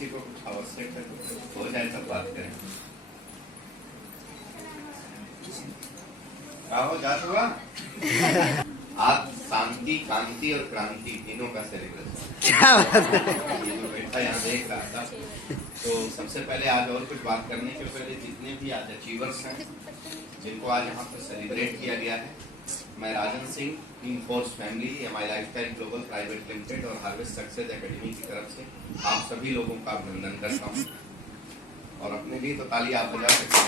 किसी को कुछ आवश्यक है तो हो जाए तब बात करें। आओ जात हुआ। आज शांति, कांति और क्रांति तीनों का सेलिब्रेशन। ये जो बैठा यहाँ देख रहा था, तो सबसे पहले आज और कुछ बात करने के पहले जितने भी आज अचीवर्स हैं जिनको आज यहाँ पर सेलिब्रेट किया गया है, मैं Rajan Singh, Team Force Family, MI lifestyle global private Limited और हार्वेस्ट सक्सेस एकेडमी की तरफ से आप सभी लोगों का अभिनंदन करता हूँ। और अपने लिए तो ताली आप बजा सकते हैं।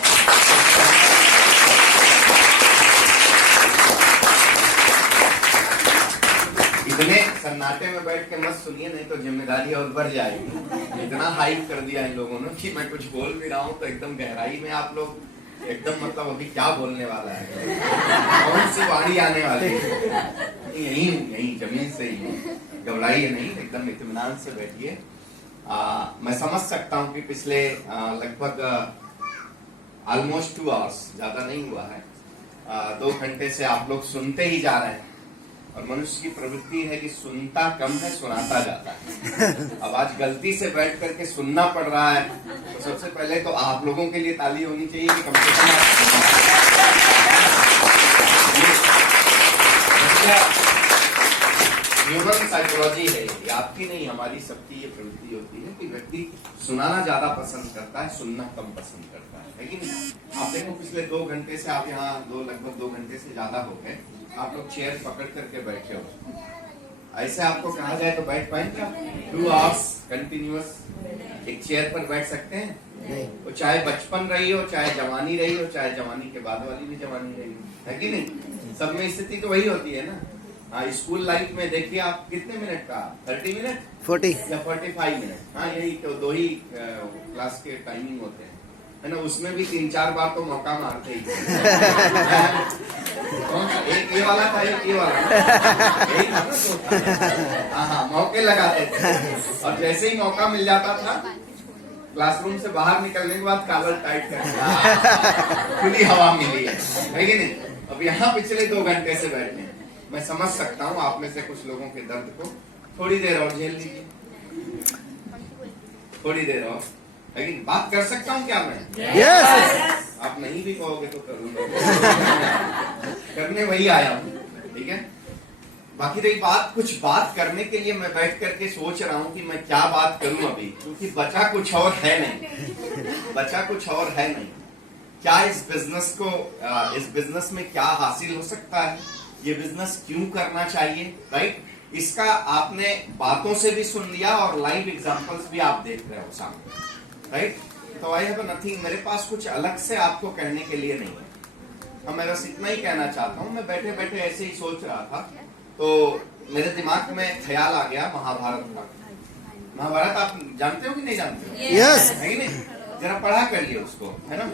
इतने सन्नाटे में बैठ के मत सुनिए, नहीं तो जिम्मेदारी और बढ़ जाएगी। इतना हाइप कर दिया इन लोगों ने कि मैं कुछ बोल भी रहा हूँ तो एकदम गहराई में आप लोग एकदम मतलब अभी क्या बोलने वाला है, कौन सी वाणी आने वाली है। यही जमीन से ही घबराइए नहीं, एकदम इत्मीनान से बैठिए। मैं समझ सकता हूँ कि पिछले लगभग ऑलमोस्ट 2 आवर्स, ज्यादा नहीं हुआ है, 2 घंटे से आप लोग सुनते ही जा रहे हैं। और मनुष्य की प्रवृत्ति है कि सुनता कम है, सुनाता जाता है। अब आज गलती से बैठ करके सुनना पड़ रहा है, तो सबसे पहले तो आप लोगों के लिए ताली होनी चाहिए कि कम से कम ह्यूमन साइकोलॉजी है, ये आपकी नहीं हमारी सबकी ये प्रवृत्ति होती है कि व्यक्ति सुनाना ज्यादा पसंद करता है, सुनना कम पसंद करता है। लेकिन आप देखो पिछले 2 घंटे से आप यहाँ लगभग 2 घंटे से ज्यादा हो गए, आप लोग चेयर पकड़ करके बैठे हो। ऐसे आपको कहा जाए तो बैठ पाएंगे? 2 आवर्स कंटिन्यूअस एक चेयर पर बैठ सकते हैं? वो चाहे बचपन रही हो, चाहे जवानी रही हो, चाहे जवानी के बाद वाली भी जवानी रही हो, है कि नहीं? सब में स्थिति तो वही होती है ना। हाँ, स्कूल लाइफ में देखिए आप कितने मिनट का, 30 मिनट 40 या 45 मिनट। हाँ, यही तो 2 ही क्लास के टाइमिंग होते हैं, है ना। उसमें भी 3-4 बार तो मौका मारते ही। कौन सा? एक ये वाला था, एक ये वाला, यही था ना। हाँ, मौके लगाते थे। और जैसे ही मौका मिल जाता था, क्लासरूम से बाहर निकलने के बाद कॉलर टाइट कर खुली हवा मिली है कि नहीं? अब यहाँ पिछले 2 घंटे से बैठे, मैं समझ सकता हूँ आप में से कुछ लोगों के दर्द को। थोड़ी देर और झेल लीजिए, थोड़ी देर और। लेकिन बात कर सकता हूँ क्या मैं? यस। आप नहीं भी कहोगे तो करूंगा। करने वही आया हूँ, ठीक है। बाकी रही बात, कुछ बात करने के लिए मैं बैठ करके सोच रहा हूँ कि मैं क्या बात करूं अभी, क्योंकि बचा कुछ और है नहीं, बचा कुछ और है नहीं। क्या इस बिजनेस में क्या हासिल हो सकता है, ये बिजनेस क्यों करना चाहिए, राइट? इसका आपने बातों से भी सुन लिया और लाइव एग्जांपल्स भी आप देख रहे हो सामने, राइट? तो आई हैव नथिंग, मेरे पास कुछ अलग से आपको कहने के लिए नहीं है। अब मैं बस इतना ही कहना चाहता हूँ। मैं बैठे बैठे ऐसे ही सोच रहा था तो मेरे दिमाग में ख्याल आ गया महाभारत का। महाभारत आप जानते हो कि नहीं जानते हो? यस। है कि नहीं? जरा पढ़ा कर लिए उसको, है ना।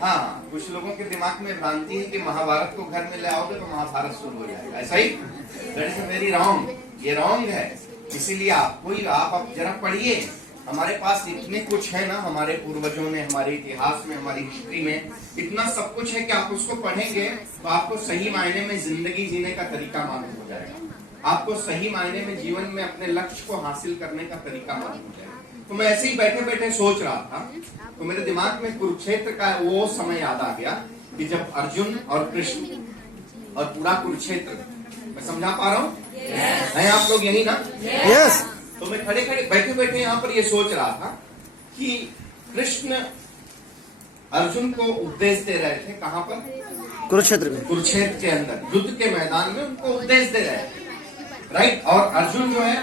हाँ, कुछ लोगों के दिमाग में भ्रांति है कि महाभारत को घर में ले आओगे तो महाभारत शुरू हो जाएगा, ऐसा ही? दैट इज वेरी रॉन्ग, ये रॉन्ग है। इसीलिए आप जरा पढ़िए। हमारे पास इतने कुछ है ना, हमारे पूर्वजों ने, हमारे इतिहास में, हमारी हिस्ट्री में इतना सब कुछ है कि आप उसको पढ़ेंगे तो आपको सही मायने में जिंदगी जीने का तरीका मालूम हो जाएगा। आपको सही मायने में जीवन में अपने लक्ष्य को हासिल करने का तरीका मालूम हो जाएगा। तो मैं ऐसे ही बैठे बैठे सोच रहा था तो मेरे दिमाग में कुरुक्षेत्र का वो समय याद आ गया कि जब अर्जुन और कृष्ण और पूरा कुरुक्षेत्र, मैं समझा पा रहा हूँ? है आप लोग यही ना? यस। तो मैं खड़े खड़े बैठे बैठे यहाँ पर ये सोच रहा था कि कृष्ण अर्जुन को उपदेश दे रहे थे। कहाँ पर? कुरुक्षेत्र में, कुरुक्षेत्र के अंदर युद्ध के मैदान में उनको उपदेश दे रहे थे, राइट? और अर्जुन जो है,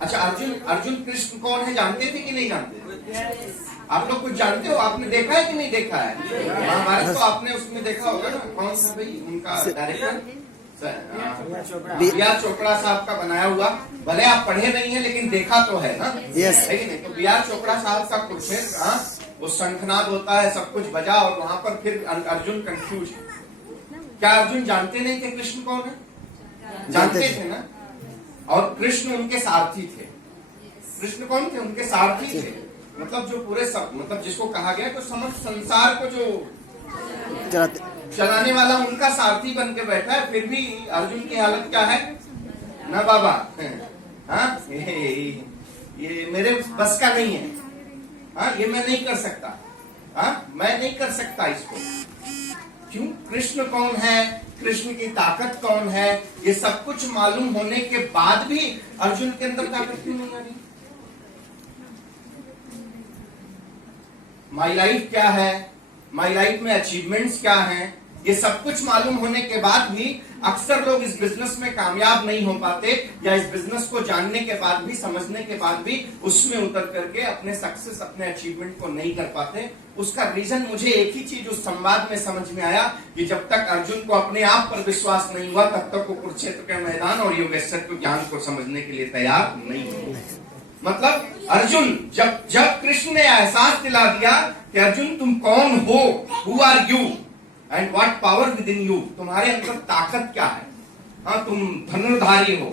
अच्छा अर्जुन कृष्ण कौन है जानते थे कि नहीं जानते? आप लोग कुछ जानते हो? आपने देखा है कि नहीं देखा है? महाभारत तो आपने उसमें देखा होगा ना। कौन सा भाई उनका डायरेक्टर? बी.आर. चोपड़ा साहब का बनाया हुआ। भले आप पढ़े नहीं है लेकिन देखा तो है ना? यस। है कि नहीं? तो बी.आर. चोपड़ा साहब का कुरुक्षेत्र, वो शंखनाद होता है, सब कुछ बजा और वहां पर फिर अर्जुन कंफ्यूज। क्या अर्जुन जानते नहीं थे कृष्ण कौन है? जानते थे ना। और कृष्ण उनके सारथी थे। कृष्ण कौन थे? उनके सारथी थे। मतलब जो पूरे सब, मतलब जिसको कहा गया तो समस्त संसार को जो चलाने वाला उनका सारथी बन के बैठा है। फिर भी अर्जुन की हालत क्या है ना बाबा? हाँ, ये मेरे बस का नहीं है, हाँ ये मैं नहीं कर सकता, हाँ मैं नहीं कर सकता इसको। क्यों? कृष्ण कौन है, कृष्ण की ताकत कौन है, ये सब कुछ मालूम होने के बाद भी अर्जुन के अंदर ताकत क्यों नहीं आ रही? माई लाइफ क्या है, माई लाइफ में अचीवमेंट्स क्या हैं, ये सब कुछ मालूम होने के बाद भी अक्सर लोग इस बिजनेस में कामयाब नहीं हो पाते, या इस बिजनेस को जानने के बाद भी, समझने के बाद भी उसमें उतर करके अपने सक्सेस, अपने अचीवमेंट को नहीं कर पाते। उसका रीजन मुझे एक ही चीज उस संवाद में समझ में आया कि जब तक अर्जुन को अपने आप पर विश्वास नहीं हुआ, तब तक वो कुरुक्षेत्र के मैदान और योगेश्वर के ज्ञान को समझने के लिए तैयार नहीं हुए। मतलब अर्जुन, जब कृष्ण ने एहसास दिला दिया कि अर्जुन तुम कौन हो, who are you and what power within you, तुम्हारे अंदर ताकत क्या है, हाँ तुम धनुर्धारी हो,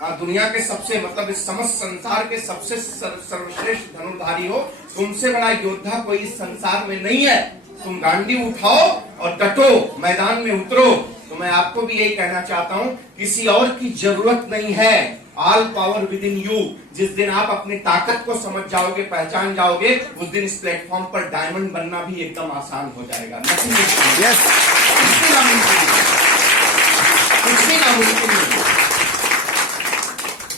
हाँ दुनिया के सबसे, मतलब इस समस्त संसार के सबसे सर्वश्रेष्ठ धनुर्धारी हो, तुमसे बड़ा योद्धा कोई इस संसार में नहीं है, तुम गांडी उठाओ और डटो, मैदान में उतरो। तो मैं आपको भी यही कहना चाहता हूं, किसी और की जरूरत नहीं है, all power within you. जिस दिन आप अपनी ताकत को समझ जाओगे, पहचान जाओगे, उस दिन इस प्लेटफॉर्म पर डायमंड बनना भी एकदम आसान हो जाएगा। यस, कुछ भी नामुमकिन नहीं।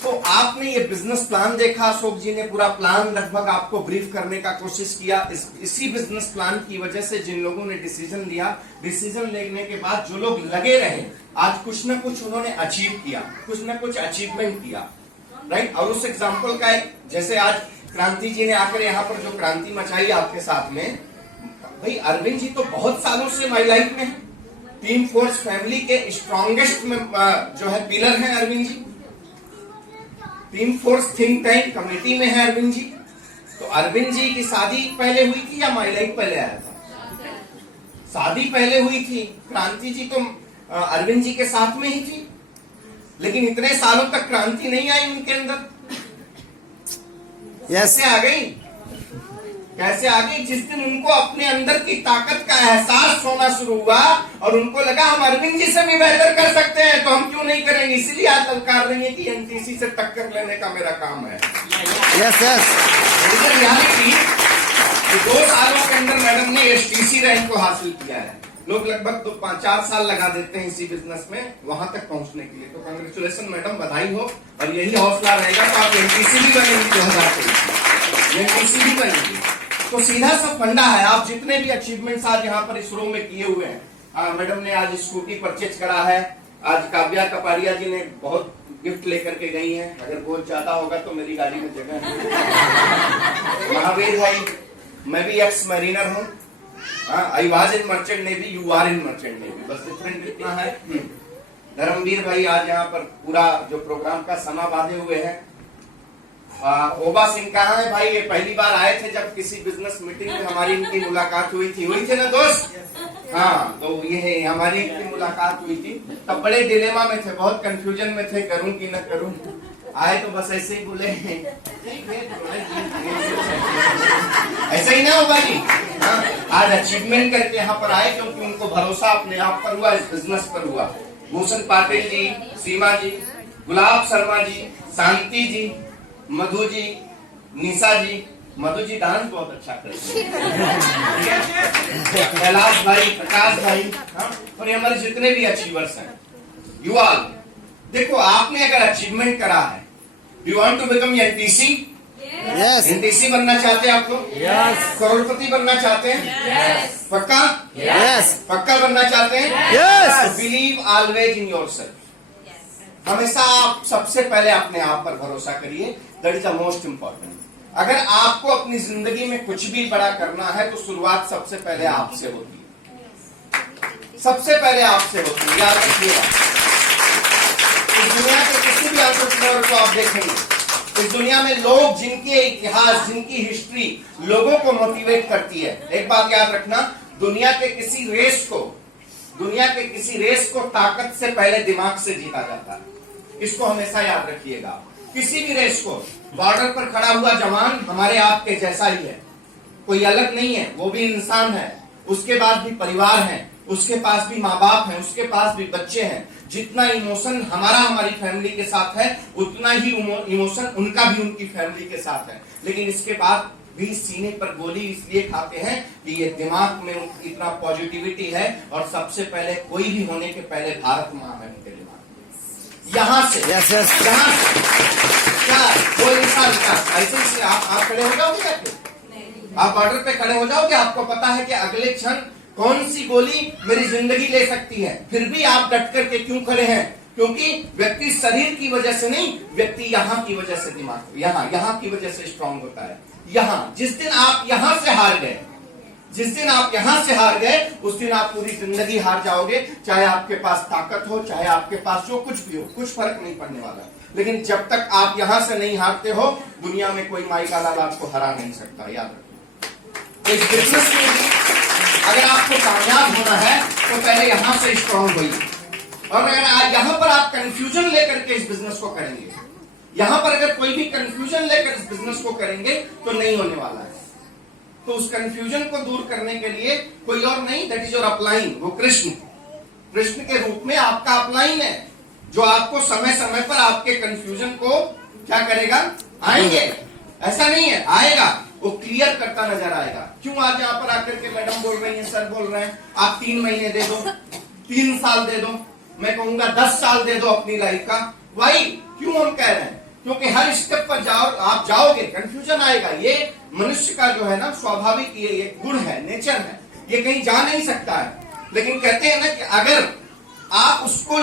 तो आपने ये बिजनेस प्लान देखा, अशोक जी ने पूरा प्लान लगभग आपको ब्रीफ करने का कोशिश किया। इसी बिजनेस प्लान की वजह से जिन लोगों ने डिसीजन लिया, डिसीजन लेने के बाद जो लोग लगे रहे, आज कुछ ना कुछ उन्होंने अचीव किया, कुछ ना कुछ अचीवमेंट किया, राइट। और उस एग्जाम्पल का एक, जैसे आज क्रांति जी ने आकर यहाँ पर जो क्रांति मचाई आपके साथ में, भाई अरविंद जी तो बहुत सालों से माई लाइफ में है, टीम फोर्स फैमिली के स्ट्रॉन्गेस्ट में जो है पिलर है Arvind ji, Team Force think tank committee में है अरविंद जी। तो अरविंद जी की शादी पहले हुई थी या माई लाइफ पहले आया था? शादी पहले हुई थी। क्रांति जी तो अरविंद जी के साथ में ही थी, लेकिन इतने सालों तक क्रांति नहीं आई उनके अंदर। कैसे आ गई? कैसे आ गई? जिस दिन उनको अपने अंदर की ताकत का एहसास होना शुरू हुआ और उनको लगा हम अरविंद जी से भी बेहतर कर सकते हैं, तो हम क्यों नहीं करेंगे। इसीलिए आज ललकार रही है कि एनटीसी से टक्कर लेने का मेरा काम है। यस यस, रियलिटी 2 सालों के अंदर मैडम ने एसटीसी रैंक को हासिल किया है। लोग लगभग 2-4 साल लगा देते हैं इसी बिजनेस में वहां तक पहुंचने के लिए। तो कांग्रेचुलेशन मैडम, बधाई हो। और यही हौसला रहेगा तो आप एनटीसी भी बनेंगे 2023, एनटीसी भी बनेंगे। तो सीधा सा फंडा है, आप जितने भी अचीवमेंट्स आज यहाँ पर इस रूम में किए हुए हैं, मैडम ने आज स्कूटी परचेज करा है, आज काव्या कपाड़िया जी ने बहुत गिफ्ट लेकर के गई हैं, अगर बहुत ज्यादा होगा तो मेरी गाड़ी में जगह है। महावीर भाई, मैं भी एक्स मरीनर हूँ, I was in merchant navy, you are in merchant navy, बस डिफरेंट इतना है। धर्मवीर भाई आज यहाँ पर पूरा जो प्रोग्राम का समा बांधे हुए हैं। ओबा सिंह कहाँ है भाई? ये पहली बार आए थे जब किसी बिजनेस मीटिंग में हमारी इनकी मुलाकात हुई थी ना दोस्त? हाँ, तो ये हमारी इनकी मुलाकात हुई थी, तब बड़े डिलेमा में थे, बहुत कंफ्यूजन में थे, करूं कि न करूं। आए तो बस ऐसे ही बोले ऐसा ही ना होगा जी। हाँ, आज अचीवमेंट करके यहाँ पर आए क्योंकि उनको भरोसा अपने आप पर हुआ, इस बिजनेस पर हुआ। भूषण पाटिल जी, सीमा जी, गुलाब शर्मा जी, शांति जी, मधु जी, निशा जी, मधु जी डांस बहुत अच्छा करती है, कैलाश भाई, प्रकाश भाई, हाँ, और ये हमारे जितने भी अचीवर्स हैं, यू ऑल। देखो, आपने अगर अचीवमेंट करा है, you want to become NTC, yes, NTC बनना चाहते हैं आप लोग? यस। करोड़पति बनना चाहते हैं? Yes. पक्का? यस, पक्का बनना चाहते हैं? Yes. Believe always in yourself. हमेशा आप सबसे पहले अपने आप पर भरोसा करिए, that is the most important. अगर आपको अपनी जिंदगी में कुछ भी बड़ा करना है तो शुरुआत सबसे पहले आपसे होती है, सबसे पहले आपसे होती है, याद रखिएगा। इस दुनिया के किसी भी एंटरप्रेन्योर को आप देखेंगे, इस दुनिया में लोग जिनके इतिहास, जिनकी हिस्ट्री लोगों को मोटिवेट करती है, एक बात याद रखना, दुनिया के किसी रेस को ताकत से पहले दिमाग से जीता जाता है। इसको हमेशा याद रखिएगा। किसी भी रेस को, बॉर्डर पर खड़ा हुआ जवान हमारे आपके जैसा ही है, कोई अलग नहीं है, वो भी इंसान है, उसके बाद भी परिवार है, उसके पास भी माँ बाप हैं, उसके पास भी बच्चे हैं। जितना इमोशन हमारी फैमिली के साथ है, उतना ही इमोशन उनका भी उनकी फैमिली के साथ है। लेकिन इसके बाद भी सीने पर गोली इसलिए खाते हैं कि ये दिमाग में इतना पॉजिटिविटी है। और सबसे पहले कोई भी होने के पहले भारत माँ है उनके दिमाग में। यहाँ से Yes, yes. यहाँ से क्या वो इंसान का ऐसे आप खड़े हो जाओगे क्या? आप बॉर्डर पे खड़े हो जाओगे, आपको पता है कि अगले क्षण कौन सी गोली मेरी जिंदगी ले सकती है, फिर भी आप डट करके क्यों खड़े हैं? क्योंकि व्यक्ति शरीर की वजह से नहीं, व्यक्ति यहाँ की वजह से दिमाग यहाँ की वजह से स्ट्रांग होता है। यहाँ जिस दिन आप यहाँ से हार गए, जिस दिन आप यहाँ से हार गए, उस दिन आप पूरी जिंदगी हार जाओगे। चाहे आपके पास ताकत हो, चाहे आपके पास जो कुछ भी हो, कुछ फर्क नहीं पड़ने वाला। लेकिन जब तक आप यहाँ से नहीं हारते हो, दुनिया में कोई माई का लाल आपको हरा नहीं सकता। याद रखो, इस बिजनेस में भी अगर आपको कामयाब होना है तो पहले यहाँ से स्ट्रांग होइए। और अगर यहाँ पर आप कंफ्यूजन लेकर के इस बिजनेस को करेंगे, यहाँ पर अगर कोई भी कंफ्यूजन लेकर इस बिजनेस को करेंगे तो नहीं होने वाला है। तो उस कंफ्यूजन को दूर करने के लिए कोई और नहीं, दैट इज योर अपलाइन, वो कृष्ण के रूप में आपका अपलाइन है, जो आपको समय समय पर आपके कंफ्यूजन को क्या करेगा, आएंगे, ऐसा नहीं है आएगा, वो क्लियर करता नजर आएगा। क्यों आज यहाँ पर आकर के मैडम बोल रही हैं, सर बोल रहे हैं, आप 3 महीने दे दो, 3 साल दे दो, मैं कहूंगा 10 साल दे दो अपनी लाइफ का। वाई क्यों हम कह रहे हैं? क्योंकि हर स्टेप पर आप जाओगे, कंफ्यूजन आएगा। ये मनुष्य का जो है ना स्वाभाविक ये गुण है, नेचर है, ये कहीं जा नहीं सकता है। लेकिन कहते हैं ना कि अगर आप उसको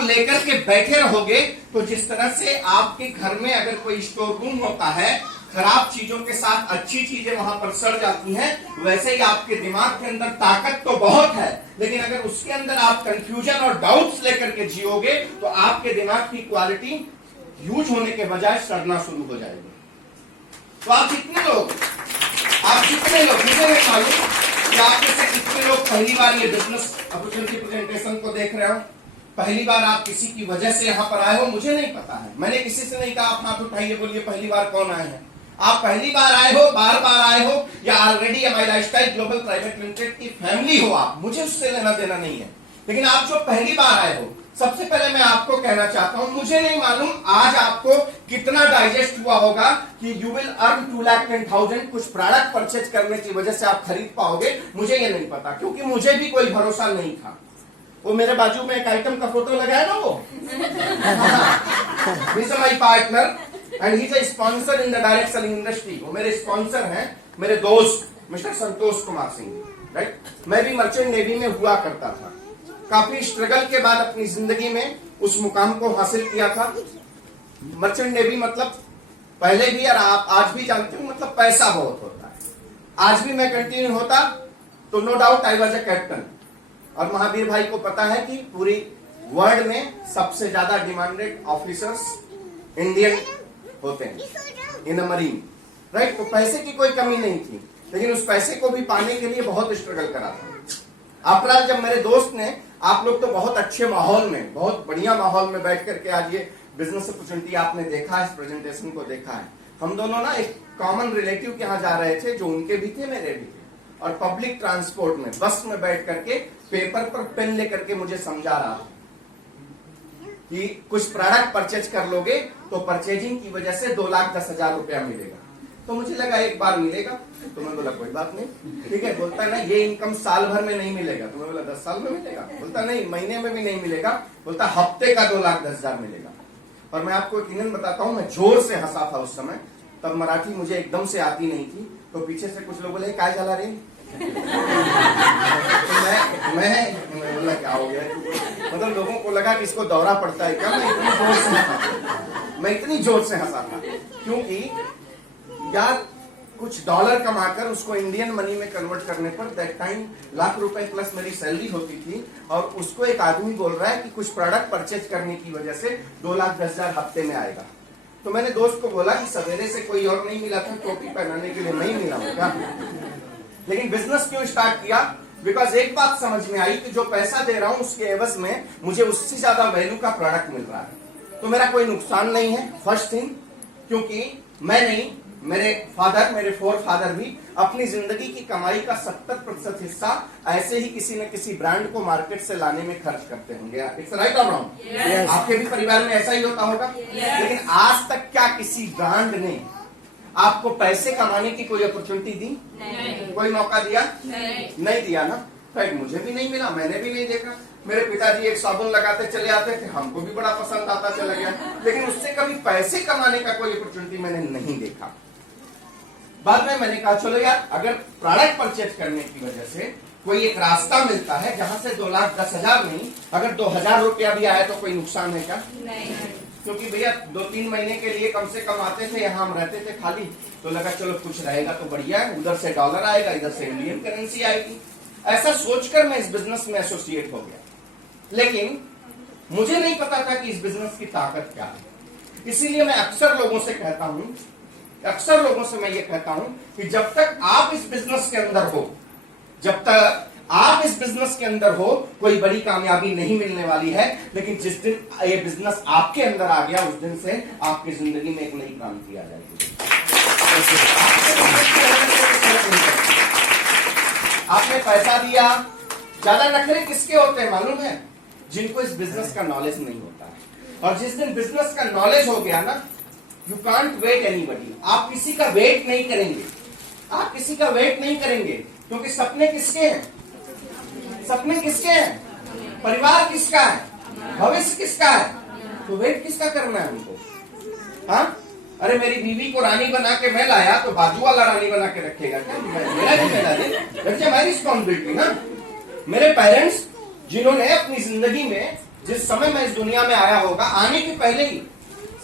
लेकर के बैठे रहोगे, तो जिस तरह से आपके घर में अगर कोई स्टोर रूम होता है, खराब चीजों के साथ अच्छी चीजें वहां पर सड़ जाती हैं, वैसे ही आपके दिमाग के अंदर ताकत तो बहुत है, लेकिन अगर उसके अंदर आप कंफ्यूजन और डाउट्स लेकर के जियोगे, तो आपके दिमाग की क्वालिटी यूज होने के बजाय सड़ना शुरू हो जाएगी। तो आप जितने लोग मुझे नहीं मालूम कि आप में से कितने लोग पहली बार ये बिजनेस अपॉर्चुनिटी प्रेजेंटेशन को देख रहे हो, पहली बार आप किसी की वजह से यहाँ पर आए हो, मुझे नहीं पता है, मैंने किसी से नहीं कहा आप हाथ उठाइए बोलिए पहली बार कौन आए हैं। आप पहली बार आए हो, बार बार आए हो, या already MI lifestyle global private limited की फैमिली हो आप, मुझे उससे लेना देना नहीं है। लेकिन आप जो पहली बार आए हो, सबसे पहले मैं आपको कहना चाहता हूं, मुझे नहीं मालूम आज आपको कितना डाइजेस्ट हुआ होगा कि यू विल अर्न 2,10,000 कुछ प्रोडक्ट परचेज करने की वजह से आप खरीद पाओगे, मुझे ये नहीं पता, क्योंकि मुझे भी कोई भरोसा नहीं था। वो मेरे बाजू में एक आइटम का फोटो लगाया ना, वो he is my partner and he is a sponsor in the direct selling industry. वो मेरे स्पॉन्सर हैं, मेरे दोस्त मिस्टर संतोष कुमार सिंह, राइट। मैं भी मर्चेंट नेवी में हुआ करता था, काफी स्ट्रगल के बाद अपनी जिंदगी में उस मुकाम को हासिल किया था। मर्चेंट नेवी मतलब पहले भी और आप आज भी जानते हो, मतलब पैसा बहुत होता है। आज भी मैं कंटिन्यू होता तो no doubt I was a captain. और महावीर भाई को पता है कि पूरी वर्ल्ड में सबसे ज्यादा डिमांडेड ऑफिसर्स इंडियन होते हैं इन द मरीन, राइट। तो पैसे की कोई कमी नहीं थी, लेकिन उस पैसे को भी पाने के लिए बहुत स्ट्रगल करा था। आफ्टर ऑल जब मेरे दोस्त ने, आप लोग तो बहुत अच्छे माहौल में, बहुत बढ़िया माहौल में बैठ करके आज ये बिजनेस अपॉर्चुनिटी आपने देखा, इस प्रेजेंटेशन को देखा है। हम दोनों ना एक कॉमन रिलेटिव के यहाँ जा रहे थे, जो उनके भी थे मेरे भी थे, और पब्लिक ट्रांसपोर्ट में बस में बैठ करके पेपर पर पेन लेकर के मुझे समझा रहा था कि कुछ प्रोडक्ट परचेज कर लोगे तो परचेजिंग की वजह से 2,10,000 रुपया मिलेगा। तो मुझे लगा एक बार मिलेगा, तो मैं बोला कोई बात नहीं, ठीक है। बोलता ना ये इनकम साल भर में नहीं मिलेगा, तो मैं बोला 10 साल में मिलेगा। बोलता नहीं, महीने में भी नहीं मिलेगा, बोलता हफ्ते का 2,10,000 मिलेगा। और मैं आपको यकीनन बताता हूँ, मैं जोर से हंसा था उस समय, तब मराठी मुझे एकदम से आती नहीं थी। तो पीछे से कुछ लोग बोले काय चला रहे तो मैं बोला क्या हो गया, मतलब लोगों को लगा कि इसको दौरा पड़ता है क्या। मैं इतनी जोर से हंसा था, क्योंकि यार कुछ डॉलर कमाकर उसको इंडियन मनी में कन्वर्ट करने पर दैट टाइम लाख रुपए प्लस मेरी सैलरी होती थी, और उसको एक आदमी बोल रहा है कि कुछ प्रोडक्ट परचेज करने की वजह से 2,10,000 हफ्ते में आएगा। तो मैंने दोस्त को बोला कि सवेरे से कोई और नहीं मिला था टोपी पहनाने के लिए, नहीं मिला होगा। लेकिन बिजनेस क्यों स्टार्ट किया? बिकॉज एक बात समझ में आई कि जो पैसा दे रहा हूं उसके एवज में मुझे उससे ज्यादा वैल्यू का प्रोडक्ट मिल रहा है, तो मेरा कोई नुकसान नहीं है। फर्स्ट थिंग, क्योंकि मैं नहीं, मेरे फादर, मेरे फोर फादर भी अपनी जिंदगी की कमाई का 70% हिस्सा ऐसे ही किसी न किसी ब्रांड को मार्केट से लाने में खर्च करते होंगे। इट्स राइट और रॉन्ग? आपके भी परिवार में ऐसा ही होता होगा। लेकिन आज तक क्या किसी ब्रांड ने आपको पैसे कमाने की कोई अपॉर्चुनिटी दी? कोई मौका दिया? नहीं दिया ना। राइट, मुझे भी नहीं मिला, मैंने भी नहीं देखा। मेरे पिताजी एक साबुन लगाते चले आते थे, हमको भी बड़ा पसंद आता चला गया, लेकिन उससे कभी पैसे कमाने का कोई अपॉर्चुनिटी मैंने नहीं देखा। बाद में मैंने कहा चलो यार, अगर प्रोडक्ट परचेज करने की वजह से कोई एक रास्ता मिलता है जहां से 2,10,000 नहीं, अगर 2,000 रुपया भी आया तो कोई नुकसान है क्या? नहीं। क्योंकि भैया 2-3 महीने के लिए कम से कम आते थे, यहाँ हम रहते थे खाली, तो लगा चलो कुछ रहेगा तो बढ़िया है, उधर से डॉलर आएगा, इधर से इंडियन करेंसी आएगी। ऐसा सोचकर मैं इस बिजनेस में एसोसिएट हो गया। लेकिन मुझे नहीं पता था कि इस बिजनेस की ताकत क्या है। इसीलिए मैं अक्सर लोगों से मैं ये कहता हूं कि जब तक आप इस बिजनेस के अंदर हो, कोई बड़ी कामयाबी नहीं मिलने वाली है। लेकिन जिस दिन ये बिजनेस आपके अंदर आ गया, उस दिन से आपकी जिंदगी में एक नई क्रांति आ जाएगी। आपने पैसा दिया, ज्यादा नखरे किसके होते हैं मालूम है? जिनको इस बिजनेस का नॉलेज नहीं होता है। और जिस दिन बिजनेस का नॉलेज हो गया ना, यू कांट वेट एनीबडी। आप किसी का वेट नहीं करेंगे, क्योंकि सपने किसके हैं? परिवार किसका है? भविष्य किसका है? तो वेट किसका करना है हमको? हाँ, अरे मेरी बीवी को रानी बना के मैं लाया तो बाजू वाला रानी बना के रखेगा क्या? मेरा भी मेरा दे, माई रिस्पॉन्सिबिलिटी ना। मेरे पेरेंट्स जिन्होंने अपनी जिंदगी में, जिस समय मैं इस दुनिया में आया होगा, आने के पहले ही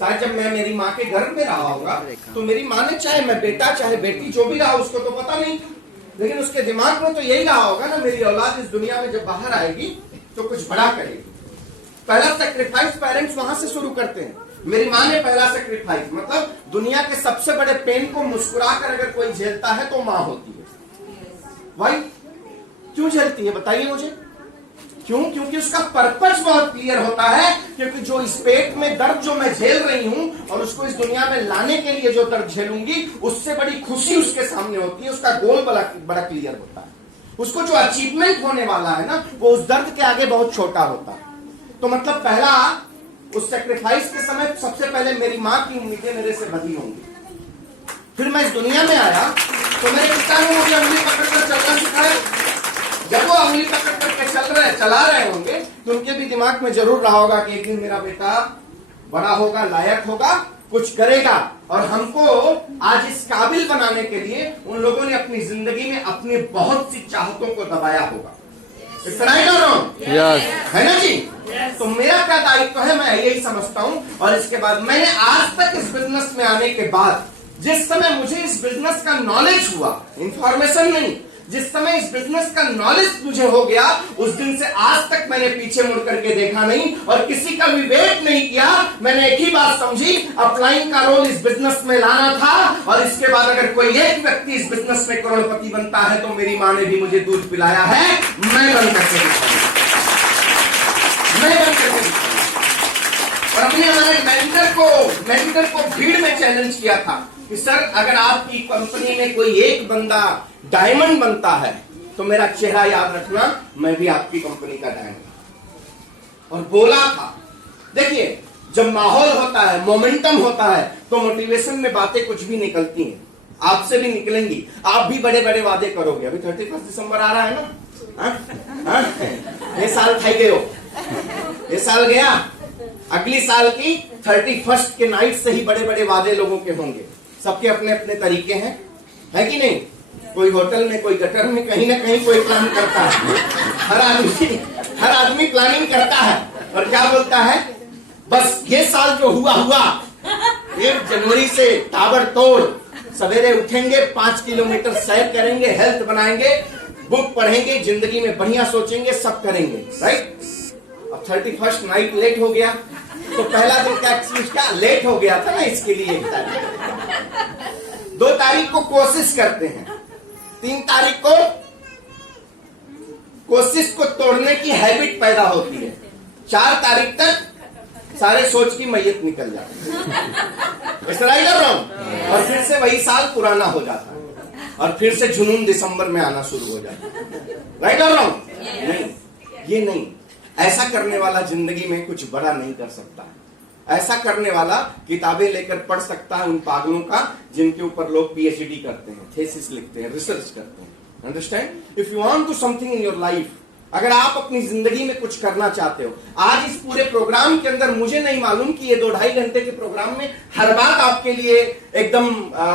शायद जब मैं मेरी माँ के घर में रहा होगा, तो मेरी माँ ने चाहे मैं बेटा चाहे बेटी जो भी रहा उसको तो पता नहीं, लेकिन उसके दिमाग में तो यही रहा होगा ना, मेरी औलाद इस दुनिया में जब बाहर आएगी तो कुछ बड़ा करेगी। पहला सेक्रीफाइस पेरेंट्स वहां से शुरू करते हैं। मेरी माँ ने पहला सेक्रीफाइस, मतलब दुनिया के सबसे बड़े पेन को मुस्कुराकर अगर कोई झेलता है तो माँ होती है। भाई क्यों झेलती है बताइए मुझे? क्यों? क्योंकि उसका पर्पस बहुत क्लियर होता है। क्योंकि जो इस पेट में दर्द जो मैं झेल रही हूं और उसको इस दुनिया में लाने के लिए जो दर्द झेलूंगी, उससे बड़ी खुशी उसके सामने होती है। उसका गोल बड़ा क्लियर होता है। उसको जो अचीवमेंट होने वाला है ना, वो उस दर्द के आगे बहुत छोटा होता है। तो मतलब पहला, उस सेक्रीफाइस के समय सबसे पहले मेरी माँ की उम्मीदें मेरे से बधी होंगी। फिर मैं इस दुनिया में आया तो मेरे पिता ने मुझे उंगली पकड़कर चलना सिखाया। जब वो उंगली पकड़ करके चला रहे होंगे तो उनके भी दिमाग में जरूर रहा होगा कि एक दिन मेरा बेटा बड़ा होगा, लायक होगा, कुछ करेगा। और हमको आज इस काबिल बनाने के लिए उन लोगों ने अपनी जिंदगी में अपनी बहुत सी चाहतों को दबाया होगा। है ना जी? तो मेरा क्या दायित्व है, मैं यही समझता हूं। और इसके बाद मैंने आज तक इस बिजनेस में आने के बाद, जिस समय मुझे इस बिजनेस का नॉलेज हुआ, इंफॉर्मेशन नहीं, जिस समय इस बिजनेस का नॉलेज मुझे हो गया, उस दिन से आज तक मैंने पीछे मुड़ करके देखा नहीं और किसी का भी वेट नहीं किया। मैंने एक ही बात समझी, अपलाइन का रोल इस बिजनेस में लाना था। और इसके बाद अगर कोई एक व्यक्ति इस बिजनेस में करोड़पति बनता है तो मेरी माँ ने भी मुझे दूध पिलाया है, मैं बन करके दिखाऊंगा। और अपने हमारे मेंटर को भीड़ में चैलेंज किया था कि सर अगर आपकी कंपनी में कोई एक बंदा डायमंड बनता है तो मेरा चेहरा याद रखना, मैं भी आपकी कंपनी का डायमंड। और बोला था, देखिए जब माहौल होता है, मोमेंटम होता है, तो मोटिवेशन में बातें कुछ भी निकलती हैं, आपसे भी निकलेंगी। आप भी बड़े बड़े वादे करोगे। अभी 31 दिसंबर आ रहा है ना, ये साल खाई गए हो, ये साल गया, अगली साल की 31 के नाइट से ही बड़े बड़े वादे लोगों के होंगे। सबके अपने अपने तरीके हैं, है कि नहीं? कोई होटल में, कोई गटर में, कहीं ना कहीं कोई प्लान करता है। हर आदमी प्लानिंग करता है और क्या बोलता है, बस ये साल जो हुआ 1 जनवरी से ताबड़तोड़ सवेरे उठेंगे, 5 किलोमीटर सैर करेंगे, हेल्थ बनाएंगे, बुक पढ़ेंगे, जिंदगी में बढ़िया सोचेंगे, सब करेंगे, राइट? अब 31 नाइट लेट हो गया तो पहला दिन क्या एक्सक्यूज, क्या लेट हो गया था ना, इसके लिए 2 तारीख को कोशिश करते हैं, 3 तारीख को कोशिश को तोड़ने की हैबिट पैदा होती है, 4 तारीख तक सारे सोच की मैयत निकल जाती है। इट्स राइट और रॉन्ग? और फिर से वही साल पुराना हो जाता है और फिर से जुनून दिसंबर में आना शुरू हो जाता है। राइट और रॉन्ग? नहीं, ये नहीं। ऐसा करने वाला जिंदगी में कुछ बड़ा नहीं कर सकता। ऐसा करने वाला किताबें लेकर पढ़ सकता है उन पागलों का जिनके ऊपर लोग पीएचडी करते हैं, थीसिस लिखते हैं, रिसर्च करते हैं। Understand? If you want to something in your life, अगर आप अपनी जिंदगी में कुछ करना चाहते हो, आज इस पूरे प्रोग्राम के अंदर मुझे नहीं मालूम कि ये 2-2.5 घंटे के प्रोग्राम में हर बात आपके लिए एकदम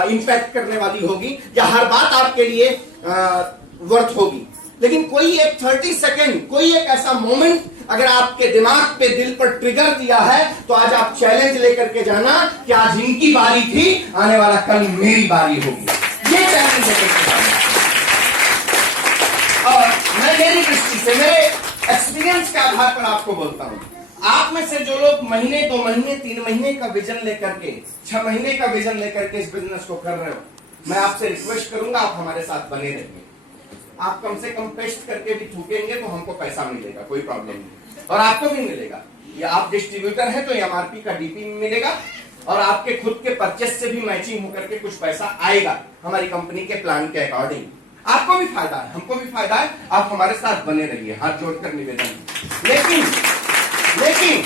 इंपैक्ट करने वाली होगी या हर बात आपके लिए वर्थ होगी, लेकिन कोई एक 30 सेकेंड, कोई एक ऐसा मोमेंट अगर आपके दिमाग पे, दिल पर ट्रिगर दिया है, तो आज आप चैलेंज लेकर के जाना कि आज इनकी बारी थी, आने वाला कल मेरी बारी होगी। ये चैलेंज लेकर के जाना। और मैं मेरी दृष्टि से, मेरे एक्सपीरियंस के आधार पर आपको बोलता हूं, आप में से जो लोग महीने, 2 महीने, 3 महीने का विजन लेकर के, 6 महीने का विजन लेकर के इस बिजनेस को कर रहे हो, मैं आपसे रिक्वेस्ट करूंगा आप हमारे साथ बने रहिए। आप कम से कम पेस्ट करके भी थूकेंगे तो हमको पैसा मिलेगा, कोई प्रॉब्लम नहीं, और आपको भी मिलेगा। या आप डिस्ट्रीब्यूटर हैं तो एमआरपी का डीपी मिलेगा और आपके खुद के परचेस से भी मैचिंग होकर के कुछ पैसा आएगा हमारी कंपनी के प्लान के अकॉर्डिंग। आपको भी फायदा है, हमको भी फायदा है, आप हमारे साथ बने रहिए, हाथ जोड़कर निवेदन। लेकिन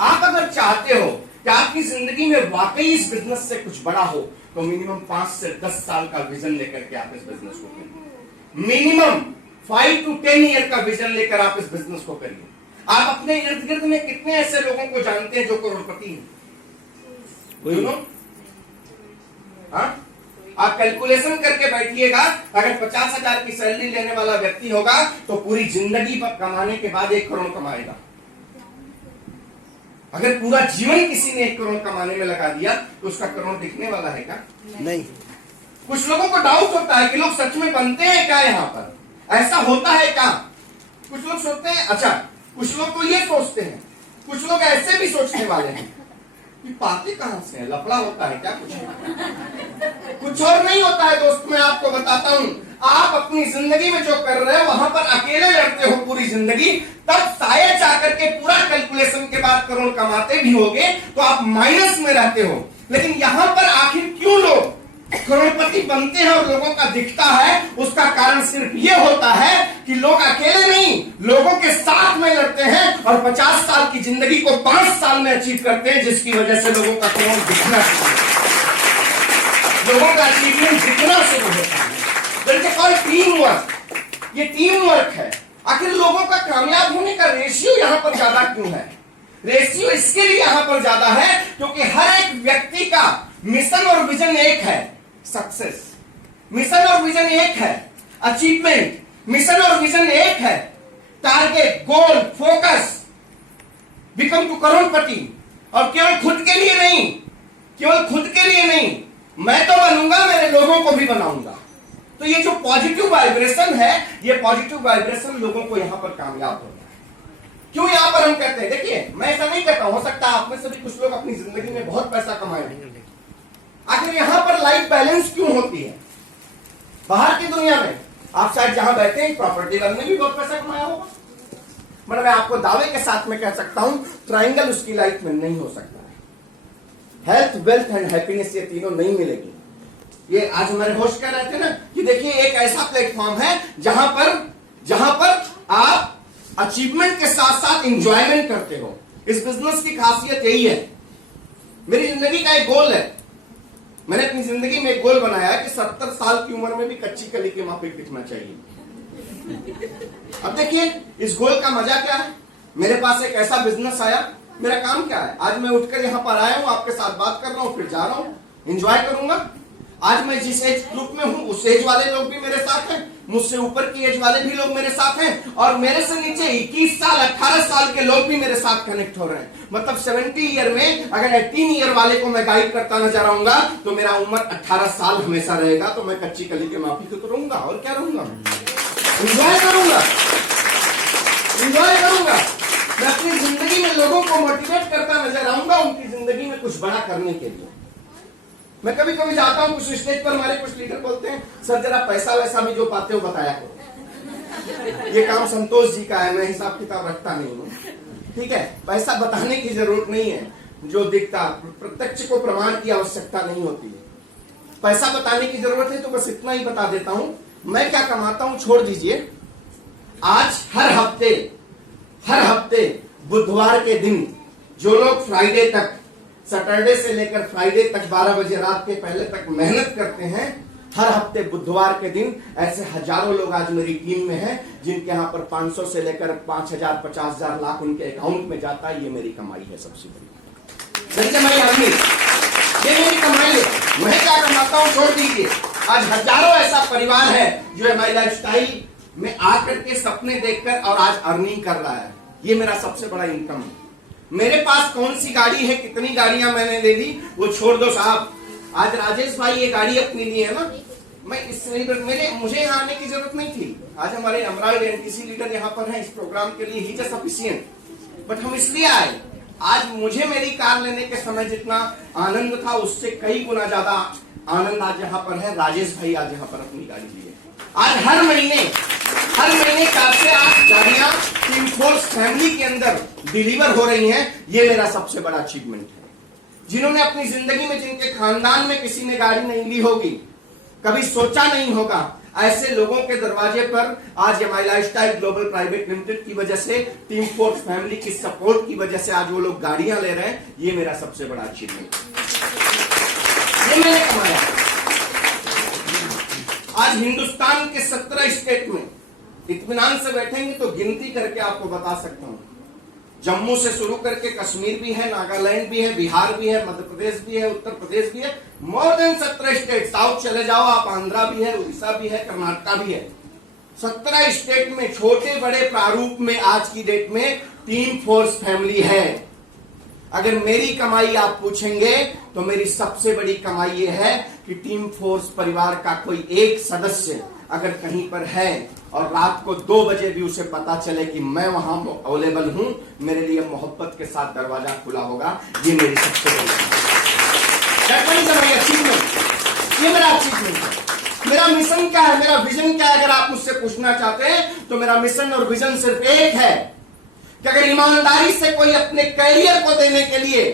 आप अगर चाहते हो कि आपकी जिंदगी में वाकई इस बिजनेस से कुछ बड़ा हो, तो मिनिमम 5 से 10 साल का विजन लेकर के आप इस बिजनेस को करिए। मिनिमम 5 to 10 ईयर का विजन लेकर आप इस बिजनेस को करिए। आप अपने इर्द गिर्द में कितने ऐसे लोगों को जानते हैं जो करोड़पति हैं? आप कैलकुलेशन करके बैठिएगा, अगर 50,000 की सैलरी लेने वाला व्यक्ति होगा तो पूरी जिंदगी पर कमाने के बाद 1 करोड़ कमाएगा। अगर पूरा जीवन किसी ने 1 करोड़ कमाने में लगा दिया तो उसका करोड़ दिखने वाला है क्या? नहीं। कुछ लोगों को डाउट होता है कि लोग सच में बनते हैं क्या, यहाँ पर ऐसा होता है क्या? कुछ लोग सोचते हैं, अच्छा कुछ लोग तो ये सोचते हैं, कुछ लोग ऐसे भी सोचने वाले हैं कि पाते कहां से है, लफड़ा होता है क्या? कुछ और नहीं होता है दोस्त, मैं आपको बताता हूं। आप अपनी जिंदगी में जो कर रहे हो वहां पर अकेले लड़ते हो पूरी जिंदगी, तब शायद जाकर के पूरा कैलकुलेशन के बाद करोड़ कमाते भी होगे तो आप माइनस में रहते हो। लेकिन यहां पर आखिर क्यों लोग करोड़पति बनते हैं और लोगों का दिखता है? उसका कारण सिर्फ ये होता है कि लोग अकेले नहीं, लोगों के साथ में लड़ते हैं और 50 साल की जिंदगी को 5 साल में अचीव करते हैं, जिसकी वजह से लोगों का करोड़ दिखना शुरू होता है, लोगों का अचीवमेंट दिखना शुरू होता है। टीम वर्क, ये टीम वर्क है। आखिर लोगों का कामयाब होने का रेशियो यहां पर ज्यादा क्यों है? रेशियो इसके लिए यहां पर ज्यादा है क्योंकि हर एक व्यक्ति का मिशन और विजन एक है, सक्सेस। मिशन और विजन एक है, अचीवमेंट। मिशन और विजन एक है, target, goal, focus, become to करोड़पति। और केवल खुद के लिए नहीं, केवल खुद के लिए नहीं, मैं तो बनूंगा, मेरे लोगों को भी बनाऊंगा। तो ये जो पॉजिटिव वाइब्रेशन है, ये पॉजिटिव वाइब्रेशन लोगों को यहां पर कामयाब होता है। क्यों यहां पर हम कहते हैं, देखिए मैं ऐसा नहीं कहता, हो सकता है आप में से भी कुछ लोग अपनी जिंदगी में बहुत पैसा कमाए, आखिर यहां पर लाइफ बैलेंस क्यों होती है? बाहर की दुनिया में आप शायद जहां बैठे हैं प्रॉपर्टी वाले ने भी बहुत पैसा कमाया होगा, मगर मैं आपको दावे के साथ में कह सकता हूं ट्रायंगल उसकी लाइफ में नहीं हो सकता है। हेल्थ, वेल्थ एंड हैप्पीनेस, ये तीनों नहीं मिलेगी। ये आज हमारे होस्ट कह रहे थे ना कि देखिए एक ऐसा प्लेटफॉर्म है जहां पर आप अचीवमेंट के साथ साथ इंजॉयमेंट करते हो। इस बिजनेस की खासियत यही है। मेरी जिंदगी का एक गोल है, मैंने अपनी जिंदगी में एक गोल बनाया है कि 70 साल की उम्र में भी कच्ची कली के माफिक दिखना चाहिए। अब देखिए इस गोल का मजा क्या है। मेरे पास एक ऐसा बिजनेस आया, मेरा काम क्या है, आज मैं उठकर यहां पर आया हूं, आपके साथ बात कर रहा हूं, फिर जा रहा हूं, एंजॉय करूंगा। आज मैं जिस एज ग्रुप में हूं उस एज वाले लोग भी मेरे साथ हैं, मुझसे ऊपर की एज वाले भी लोग मेरे साथ हैं, और मेरे से नीचे 21 साल 18 साल के लोग भी मेरे साथ कनेक्ट हो रहे हैं। मतलब 70 ईयर में अगर 18 ईयर वाले को मैं गाइड करता नजर आऊंगा तो मेरा उम्र 18 साल हमेशा रहेगा, तो मैं कच्ची कली के माफी तो रहूंगा, और क्या रहूंगा, एंजॉय करूंगा, एंजॉय करूंगा। मैं अपनी जिंदगी में लोगों को मोटिवेट करता नजर आऊंगा उनकी जिंदगी में कुछ बड़ा करने के लिए। मैं कभी कभी जाता हूं कुछ स्टेज पर, हमारे कुछ लीडर बोलते हैं सर जरा पैसा वैसा भी जो पाते हो बताया करो। ये काम संतोष जी का है, मैं हिसाब किताब रखता नहीं हूं, ठीक है, पैसा बताने की जरूरत नहीं है। जो दिखता, प्रत्यक्ष को प्रमाण की आवश्यकता नहीं होती है। पैसा बताने की जरूरत है तो बस इतना ही बता देता हूं। मैं क्या कमाता हूं छोड़ दीजिए। आज हर हफ्ते बुधवार के दिन जो लोग फ्राइडे तक, सैटरडे से लेकर फ्राइडे तक 12 बजे रात के पहले तक मेहनत करते हैं, हर हफ्ते बुधवार के दिन ऐसे हजारों लोग आज मेरी टीम में हैं जिनके यहां पर 500 से लेकर 5,000, 50,000, लाख उनके अकाउंट में जाता है। ये मेरी कमाई है सबसे बड़ी। ये मेरी कमाई है। मैं क्या कमाता हूं छोड़ दीजिए। आज हजारों ऐसा परिवार है जो एमआई लाइफस्टाइल में आकर के सपने देखकर और आज अर्निंग कर रहा है। ये मेरा सबसे बड़ा इनकम है। मेरे पास कौन सी गाड़ी है, कितनी गाड़ियां मैंने ले ली, वो छोड़ दो साहब। आज राजेश भाई ये गाड़ी अपनी ली है ना, मैं मुझे यहाँ आने की जरूरत नहीं थी। आज हमारे अमरावती एनटीसी लीडर यहाँ पर हैं इस प्रोग्राम के लिए, ही इज सफिशिएंट, बट हम इसलिए आए। आज मुझे मेरी कार लेने के समय जितना आनंद था उससे कई गुना ज्यादा आनंद आज यहाँ पर है। राजेश भाई आज यहाँ पर अपनी गाड़ी ली है। आज हर महीने कार से 8 गाड़ियां टीम फोर्स फैमिली के अंदर डिलीवर हो रही हैं। ये मेरा सबसे बड़ा अचीवमेंट है। जिन्होंने अपनी जिंदगी में, जिनके खानदान में किसी ने गाड़ी नहीं ली होगी, कभी सोचा नहीं होगा, ऐसे लोगों के दरवाजे पर आज MI lifestyle global private limited की वजह से, टीम फोर्स फैमिली की सपोर्ट की वजह से आज वो लोग गाड़ियां ले रहे हैं। ये मेरा सबसे बड़ा अचीवमेंट है। ये मैंने कमाया। आज हिंदुस्तान के 17 स्टेट में इत्मीनान से बैठेंगे तो गिनती करके आपको बता सकता हूं। जम्मू से शुरू करके कश्मीर भी है, नागालैंड भी है, बिहार भी है, मध्य प्रदेश भी है, उत्तर प्रदेश भी है, मोर देन 17 स्टेट। साउथ चले जाओ आप, आंध्रा भी है, उड़ीसा भी है, कर्नाटक भी है। 17 स्टेट में छोटे बड़े प्रारूप में आज की डेट में टीम फोर्स फैमिली है। अगर मेरी कमाई आप पूछेंगे तो मेरी सबसे बड़ी कमाई यह है कि टीम फोर्स परिवार का कोई एक सदस्य अगर कहीं पर है और रात को 2 बजे भी उसे पता चले कि मैं वहां अवेलेबल हूं, मेरे लिए मोहब्बत के साथ दरवाजा खुला होगा। ये मेरी सबसे बड़ी अचीवमेंट, ये मेरा अचीवमेंट है। मेरा मिशन क्या है, मेरा विजन क्या है, अगर आप मुझसे पूछना चाहते हैं तो मेरा मिशन और विजन सिर्फ एक है कि अगर ईमानदारी से कोई अपने कैरियर को देने के लिए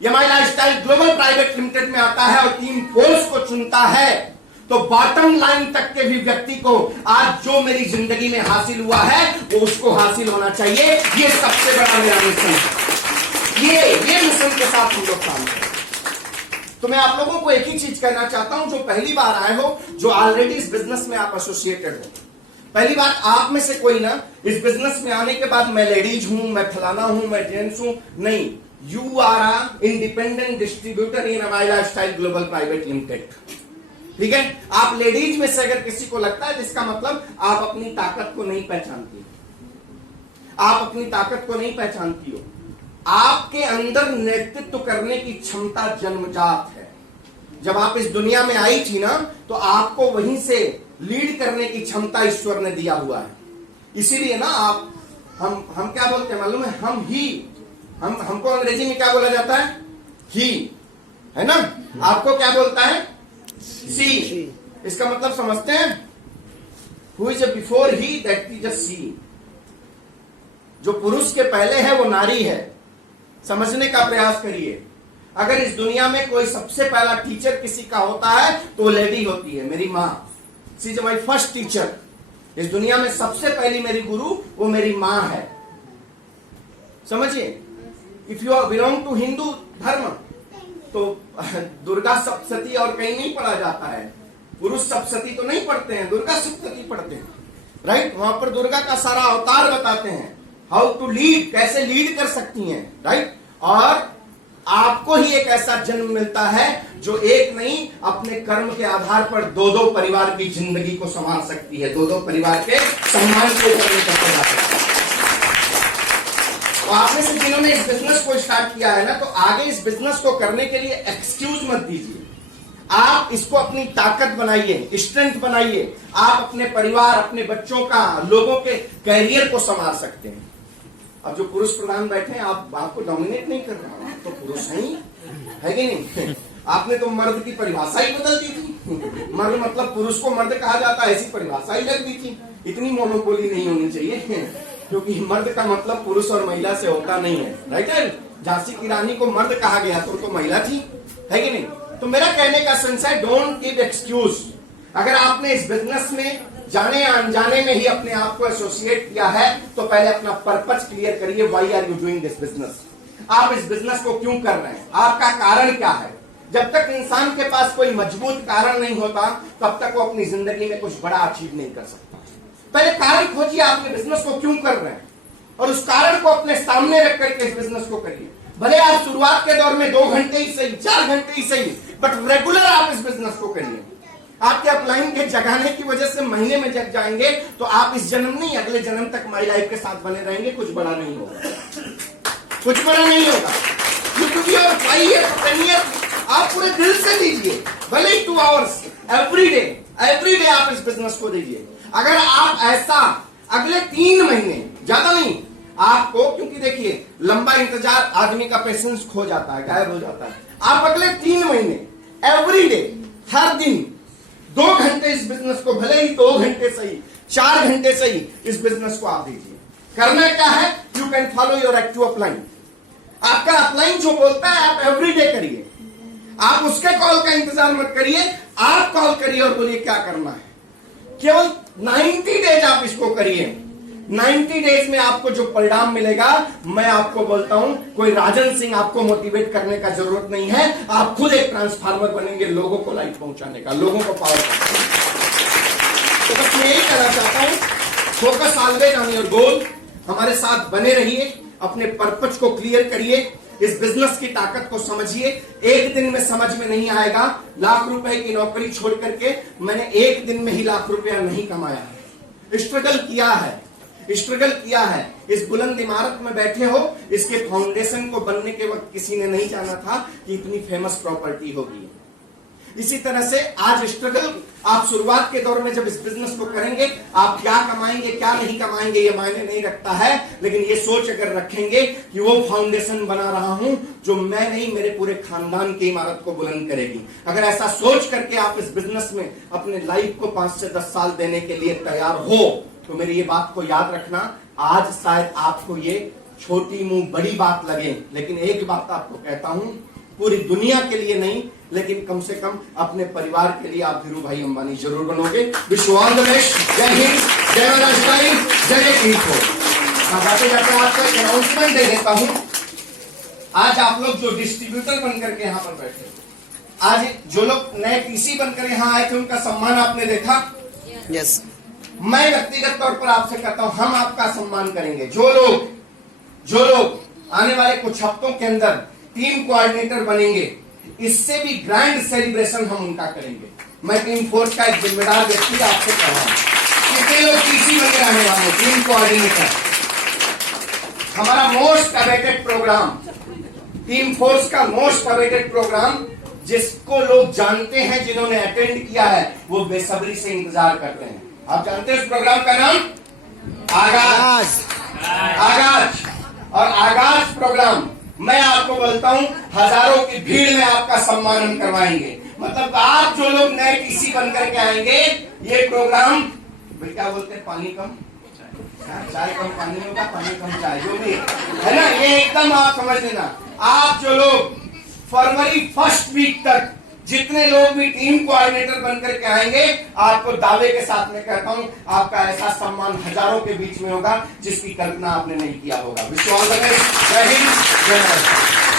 MI lifestyle global private limited में आता है और टीम फोर्स को चुनता है, तो बॉटम लाइन तक के भी व्यक्ति को आज जो मेरी जिंदगी में हासिल हुआ है वो उसको हासिल होना चाहिए। ये सबसे बड़ा मेरा मिशन है। ये मिशन के साथ हम लोग काम करें। तो मैं आप लोगों को एक ही चीज कहना चाहता हूं, जो पहली बार आए हो, जो ऑलरेडी इस बिजनेस में आप एसोसिएटेड हो, पहली बार आप में से कोई ना इस बिजनेस में आने के बाद मैं लेडीज हूं, मैं फलाना हूं, मैं जेंट्स हूं, नहीं। You are a independent distributor in MI lifestyle global private limited. ठीक है। आप लेडीज में से अगर किसी को लगता है, जिसका मतलब आप अपनी ताकत को नहीं पहचानती, आप अपनी ताकत को नहीं पहचानती हो, आपके अंदर नेतृत्व करने की क्षमता जन्मजात है। जब आप इस दुनिया में आई थी ना, तो आपको वहीं से लीड करने की क्षमता ईश्वर ने दिया हुआ है। इसीलिए ना आप हम क्या बोलते हैं मालूम है, हमको अंग्रेजी में क्या बोला जाता है, ही, है ना। आपको क्या बोलता है, सी। इसका मतलब समझते हैं, who is before he that is a C. जो पुरुष के पहले है वो नारी है। समझने का प्रयास करिए। अगर इस दुनिया में कोई सबसे पहला टीचर किसी का होता है तो वो लेडी होती है, मेरी माँ। She is my first teacher. इस दुनिया में सबसे पहली मेरी गुरु वो मेरी माँ है। समझिए, if you are belong to Hindu धर्म तो दुर्गा सप्तशती और कहीं नहीं पढ़ा जाता है। पुरुष सप्तशती तो नहीं पढ़ते हैं, दुर्गा सप्तशती पढ़ते हैं, राइट। वहां पर दुर्गा का सारा अवतार बताते हैं, हाउ टू लीड, कैसे लीड कर सकती हैं, राइट। और आपको ही एक ऐसा जन्म मिलता है जो एक नहीं, अपने कर्म के आधार पर 2-2 परिवार की जिंदगी को संभाल सकती है, 2-2 परिवार के सम्मान को करने जा सकती है। तो आप में से जिन्होंने इस बिजनेस को स्टार्ट किया है ना, तो आगे इस बिजनेस को करने के लिए एक्सक्यूज मत दीजिए। आप इसको अपनी ताकत बनाइए, स्ट्रेंथ बनाइए। आप अपने परिवार, अपने बच्चों का, लोगों के कैरियर को संभाल सकते हैं। अब जो पुरुष प्रधान बैठे हैं, आपको डोमिनेट नहीं कर रहा, आप तो पुरुष हैं, है कि नहीं। आपने तो मर्द की परिभाषा ही बदल दी थी। मर्द मतलब पुरुष को मर्द कहा जाता है, ऐसी परिभाषा ही लग दी थी। इतनी मोनोपोली नहीं होनी चाहिए। क्योंकि मर्द का मतलब पुरुष और महिला से होता नहीं है, राइट है। झांसी की रानी को मर्द कहा गया तो महिला थी, है कि नहीं। तो मेरा कहने का सेंस है, डोंट गिव एक्सक्यूज। अगर आपने इस बिजनेस में जाने या अनजाने में ही अपने आप को एसोसिएट किया है तो पहले अपना पर्पस क्लियर करिए। Why are you doing this business? आप इस बिजनेस को क्यों कर रहे हैं? आपका कारण क्या है? जब तक इंसान के पास कोई मजबूत कारण नहीं होता तब तक वो अपनी जिंदगी में कुछ बड़ा अचीव नहीं कर सकता। पहले कारण खोजिए, आप ये बिजनेस को क्यों कर रहे हैं, और उस कारण को अपने सामने रख करके इस बिजनेस को करिए। भले आप शुरुआत के दौर में 2 घंटे ही सही, 4 घंटे ही सही, बट रेगुलर आप इस बिजनेस को करिए। आपके अपलाइन के जगाने की वजह से महीने में जग जाएंगे तो आप इस जन्म नहीं अगले जन्म तक माई लाइफ के साथ बने रहेंगे। कुछ बड़ा नहीं होगा, कुछ बड़ा नहीं होगा। आप पूरे दिल से दीजिए, भले ही 2 आवर्स एवरी डे आप इस बिजनेस को दीजिए। अगर आप ऐसा अगले 3 महीने, ज्यादा नहीं आपको, क्योंकि देखिए लंबा इंतजार आदमी का पेशेंस खो जाता है, गायब हो जाता है। आप अगले 3 महीने एवरी डे, हर दिन 2 घंटे इस बिजनेस को, भले ही 2 घंटे सही, 4 घंटे सही, इस बिजनेस को आप दीजिए। करना क्या है? You can follow your active upline. आपका अपलाइन जो बोलता है आप एवरी डे करिए। आप उसके कॉल का इंतजार मत करिए, आप कॉल करिए और बोलिए क्या करना है। केवल 90 डेज आप इसको करिए। 90 डेज में आपको जो परिणाम मिलेगा, मैं आपको बोलता हूं, कोई राजन सिंह आपको मोटिवेट करने का जरूरत नहीं है। आप खुद एक ट्रांसफार्मर बनेंगे लोगों को लाइट पहुंचाने का, लोगों को पावर। तो बस मैं यही कहना चाहता हूं, focus always on your goal. हमारे साथ बने रहिए, अपने पर्पस को क्लियर करिए, इस बिजनेस की ताकत को समझिए। एक दिन में समझ में नहीं आएगा। लाख रुपए की नौकरी छोड़ करके मैंने एक दिन में ही लाख रुपया नहीं कमाया है, स्ट्रगल किया है। इस बुलंद इमारत में बैठे हो, इसके फाउंडेशन को बनने के वक्त किसी ने नहीं जाना था कि इतनी फेमस प्रॉपर्टी होगी। इसी तरह से आज स्ट्रगल, आप शुरुआत के दौर में जब इस बिजनेस को करेंगे, आप क्या कमाएंगे क्या नहीं कमाएंगे ये मायने नहीं रखता है, लेकिन ये सोच अगर रखेंगे कि वो फाउंडेशन बना रहा हूं जो मैं नहीं, मेरे पूरे खानदान की इमारत को बुलंद करेगी। अगर ऐसा सोच करके आप इस बिजनेस में अपने लाइफ को 5 से 10 साल देने के लिए तैयार हो, तो मेरी ये बात को याद रखना। आज शायद आपको ये छोटी मुंह बड़ी बात लगे, लेकिन एक बात आपको कहता हूं, पूरी दुनिया के लिए नहीं, लेकिन कम से कम अपने परिवार के लिए आप धीरू भाई अंबानी जरूर बनोगे। Wish you all the best. जय हिंद, जय महाराष्ट्र, जय हिंद। जाते जाते आपको एक अनाउंसमेंट दे देता हूं। आज आप लोग जो डिस्ट्रीब्यूटर बनकर के यहाँ पर बैठे, आज जो लोग नए टीसी बनकर यहाँ आए थे, उनका सम्मान आपने देखा। यस। मैं व्यक्तिगत तौर पर आपसे कहता हूं, हम आपका सम्मान करेंगे। जो लोग आने वाले कुछ हफ्तों के अंदर टीम कोऑर्डिनेटर बनेंगे, इससे भी ग्रैंड सेलिब्रेशन हम उनका करेंगे। मैं टीम फोर्स का एक जिम्मेदार व्यक्ति आपसे कह रहा हूं, कितने लोग टीसी बन के आने वाले, टीम कोऑर्डिनेटर। हमारा most awaited programme, team force का मोस्ट अवेटेड प्रोग्राम, जिसको लोग जानते हैं, जिन्होंने अटेंड किया है, वो बेसब्री से इंतजार करते हैं। आप जानते हैं उस प्रोग्राम का नाम? आगाज। और आगाज प्रोग्राम मैं आपको बोलता हूं, हजारों की भीड़ में आपका सम्मान हम करवाएंगे। मतलब आप जो लोग नए टीसी बनकर के आएंगे, ये प्रोग्राम, क्या बोलते हैं, पानी कम चाय कम पानी होगा, पानी कम चाय, जो भी है ना, ये एकदम आप समझ लेना। आप जो लोग फरवरी 1 वीक तक जितने लोग भी टीम कोऑर्डिनेटर बनकर के आएंगे, आपको दावे के साथ में कहता हूं, आपका ऐसा सम्मान हजारों के बीच में होगा जिसकी कल्पना आपने नहीं किया होगा। Wish you all the best. जय हिंद, जय भारत।